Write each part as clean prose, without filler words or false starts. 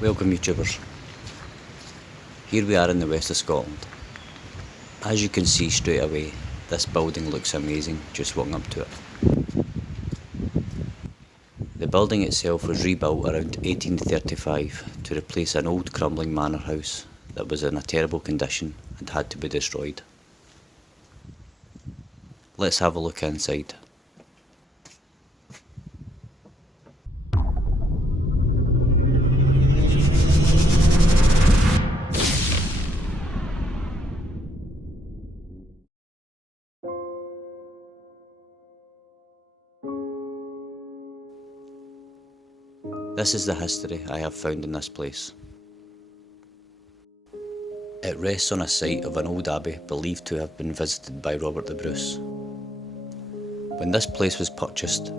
Welcome YouTubers. Here we are in the west of Scotland. As you can see straight away, this building looks amazing just walking up to it. The building itself was rebuilt around 1835 to replace an old crumbling manor house that was in a terrible condition and had to be destroyed. Let's have a look inside. This is the history I have found in this place. It rests on a site of an old abbey believed to have been visited by Robert the Bruce. When this place was purchased,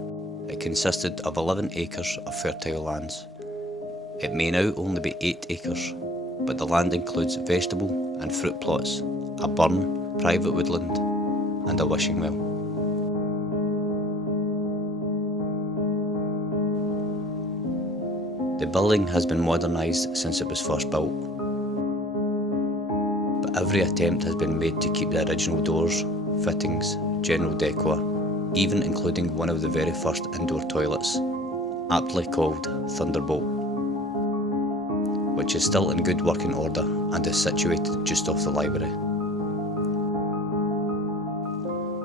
it consisted of 11 acres of fertile lands. It may now only be 8 acres, but the land includes vegetable and fruit plots, a burn, private woodland, and a wishing well. The building has been modernised since it was first built, but every attempt has been made to keep the original doors, fittings, general decor, even including one of the very first indoor toilets, aptly called Thunderbolt, which is still in good working order and is situated just off the library.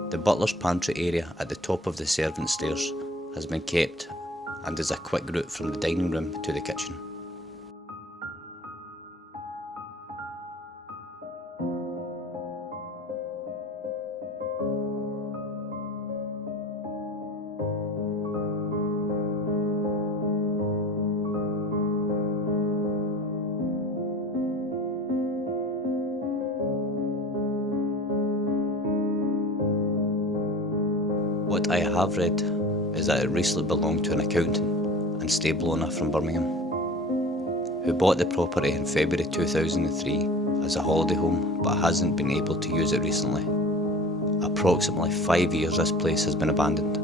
The butler's pantry area at the top of the servants' stairs has been kept and is a quick route from the dining room to the kitchen. What I have read is that it recently belonged to an accountant and stable owner from Birmingham, who bought the property in February 2003 as a holiday home but hasn't been able to use it recently. Approximately 5 years this place has been abandoned.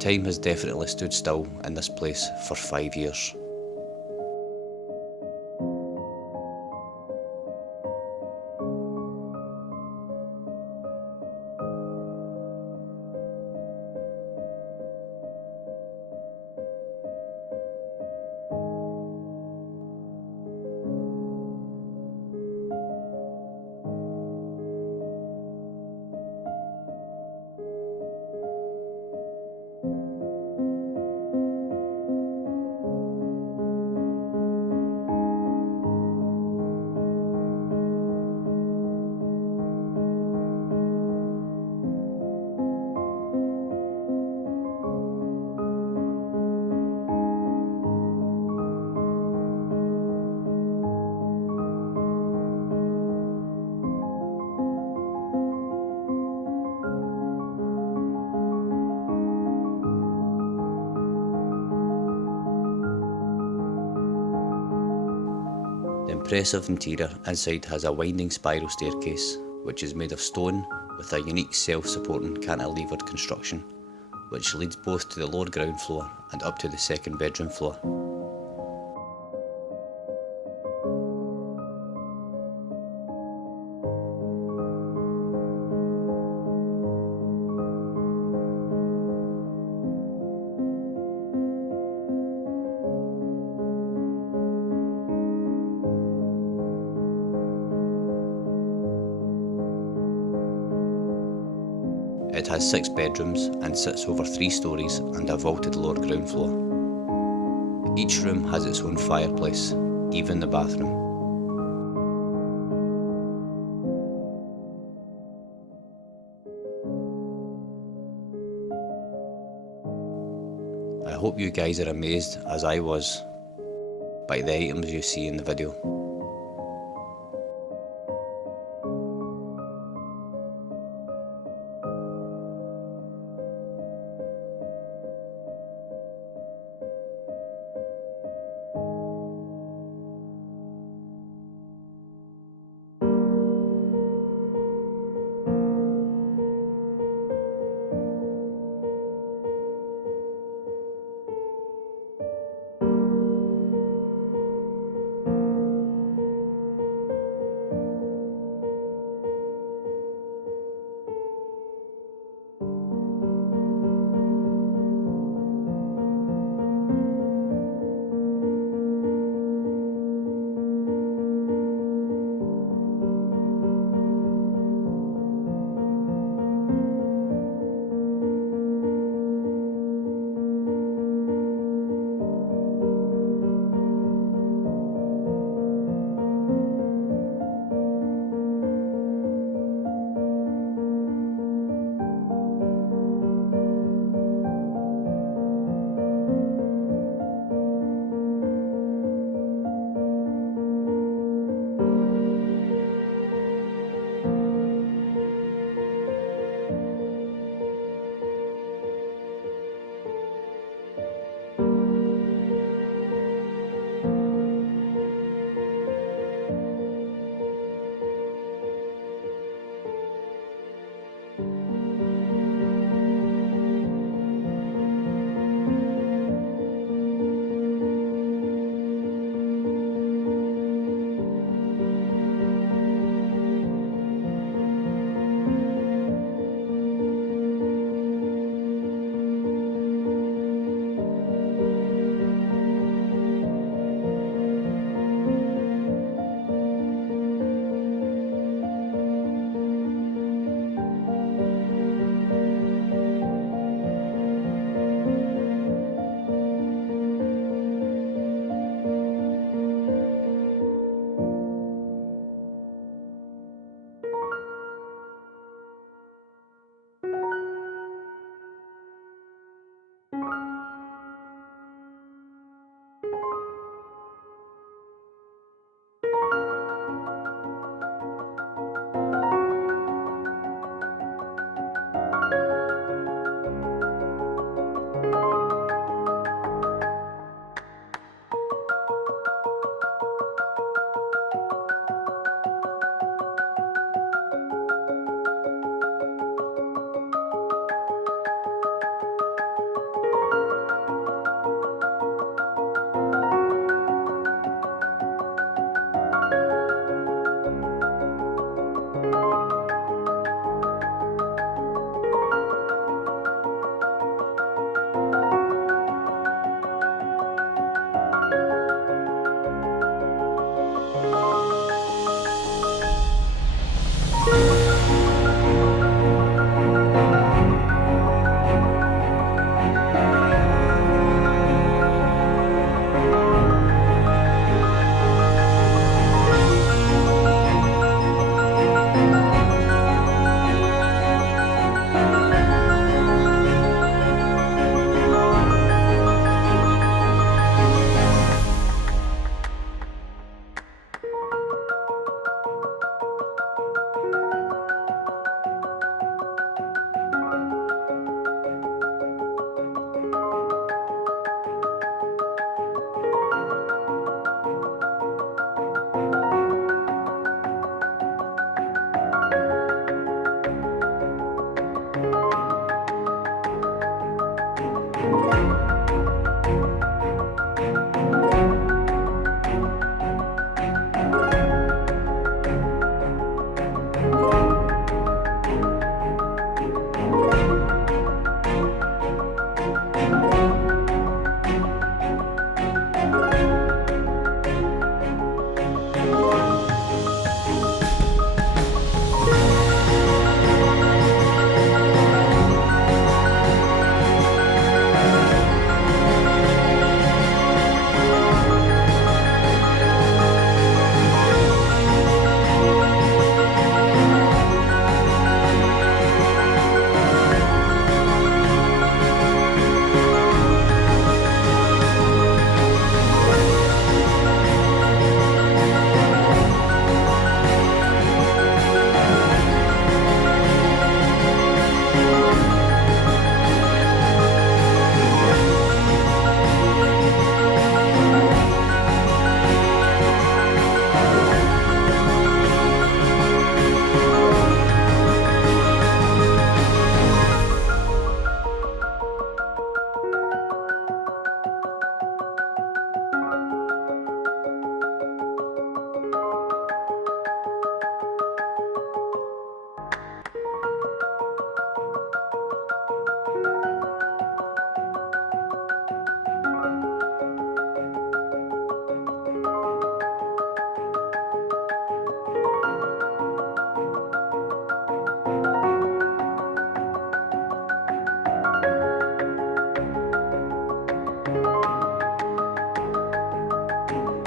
Time has definitely stood still in this place for 5 years. The impressive interior inside has a winding spiral staircase, which is made of stone with a unique self-supporting cantilevered construction, which leads both to the lower ground floor and up to the second bedroom floor. It has 6 bedrooms and sits over 3 stories and a vaulted lower ground floor. Each room has its own fireplace, even the bathroom. I hope you guys are amazed as I was by the items you see in the video.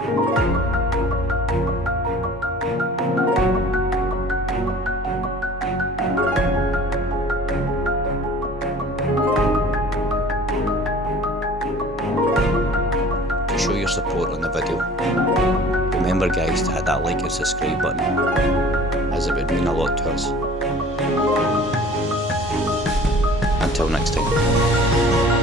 To show your support on the video, remember guys to hit that like and subscribe button, as it would mean a lot to us. Until next time.